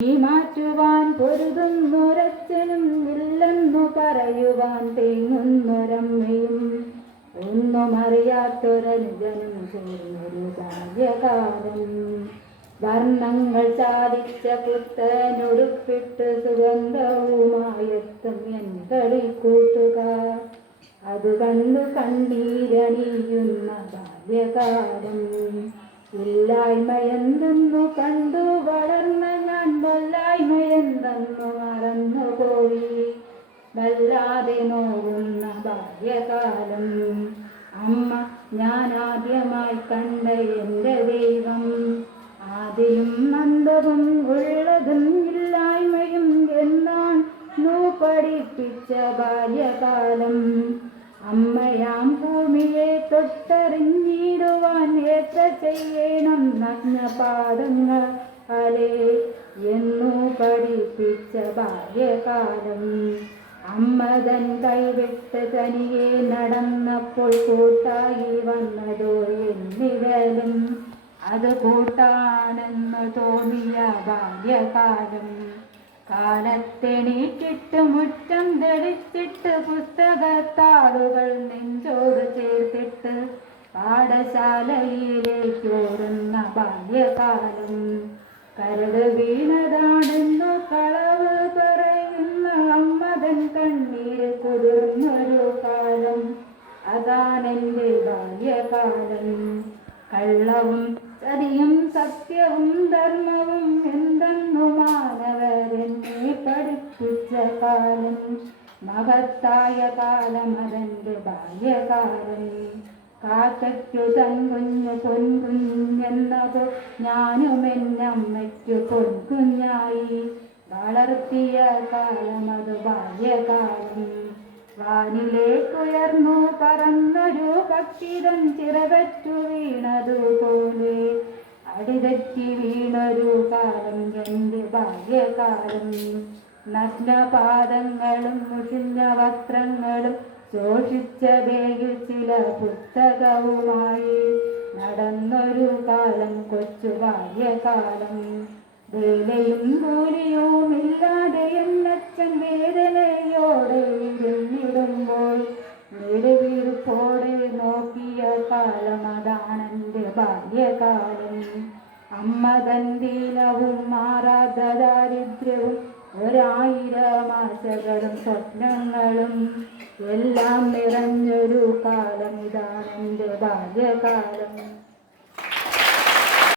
ഈ മാറ്റുവാൻ പൊരുതുന്നൊരച്ഛനും ഇല്ലെന്നു പറയുവാൻ തേങ്ങുന്നൊരമ്മയും ഒന്നും അറിയാത്തൊരനുജനും ചേർന്നൊരു ബാല്യകാലം. വർണ്ണങ്ങൾ ചാദിച്ച പുത്തനുടുപ്പിട്ട് സുഗന്ധവുമായെത്തും എൻ കളിക്കൂട്ടുകാർ. അത് കണ്ടു കണ്ണീരണിയുന്ന ബാല്യകാലം. ഇല്ലായ്മയെന്തെന്നു കണ്ടു വളർന്ന ഞാൻ വല്ലായ്മയെന്തെന്നു മറന്നുപോയി. വല്ലാതെ നോവുന്ന ബാല്യകാലം. അമ്മ ഞാൻ ആദ്യമായി കണ്ട എൻ്റെ ദൈവം. ആദിയും അന്തവും ഉള്ളതും ഇല്ലായ്മയും എന്നാണ് പഠിപ്പിച്ച ബാല്യകാലം. അമ്മയാം ഭൂമിയെ തൊട്ടറിഞ്ഞിടുവാൻ എത്ര ചെയ്യണം നഗ്നപാദങ്ങളെ എന്നു പഠിപ്പിച്ച ബാല്യകാലം. അമ്മ തൻ കൈവിട്ട് തനിയെ നടന്നപ്പോൾ കൂട്ടായി വന്നതോ എന്നിവലും അത് കൂട്ടാണെന്ന് തോന്നിയ ബാല്യകാലം. കാലത്തെണീറ്റിട്ട് മുറ്റം തെളിച്ചിട്ട് പുസ്തകത്താളുകൾ നെഞ്ചോട് ചേർത്തിട്ട് പാഠശാലയിലേക്കോടുന്ന ബാല്യകാലം. കരട് വീണതാണെന്നു കളവ് പറയുന്ന അമ്മതൻ കണ്ണീര് കുതിർന്നൊരു കാലം. അതാണെൻ്റെ ബാല്യകാലം. കള്ളവും ചതിയും സത്യവും ധർമ്മവും എന്തെന്നു മാനവരെന്നെ പഠിപ്പിച്ച കാലം. മഹത്തായ കാലം അതെൻ്റെ ബാല്യകാലം. കാക്കയ്ക്കു തൻ കുഞ്ഞു പൊൻകുഞ്ഞെന്നതോ ഞാനും എന്നമ്മയ്ക്കു പൊൻകുഞ്ഞായി വളർത്തിയ കാലം അത് ബാല്യകാലം. വാനിലേക്കുയർന്നു പറന്നൊരു പക്ഷിതൻ ചിറകറ്റു വീണതുപോലെ അടിതെറ്റി വീണൊരു കാലം എൻ്റെ ബാല്യകാലം. നഗ്നപാദങ്ങളും മുഷിഞ്ഞ വസ്ത്രങ്ങളും ശോഷിച്ച ബേഗിൽ ചില പുസ്തകവുമായി നടന്നൊരു കാലം കൊച്ചു ബാല്യകാലം. വേലയും കൂലിയുമില്ലാതെ എന്നച്ഛൻ വേദനയോടെ ഇരുന്നിടുമ്പോൾ നെടുവീർപ്പോടെ നോക്കിയ കാലം അതാണെൻ്റെ ബാല്യകാലം. അമ്മ തൻ ദീനവും മാറാത്ത ദാരിദ്ര്യവും 1000 ആശകളും സ്വപ്നങ്ങളും എല്ലാം നിറഞ്ഞൊരു കാലം. ഇതാണെൻ്റെ ബാല്യകാലം.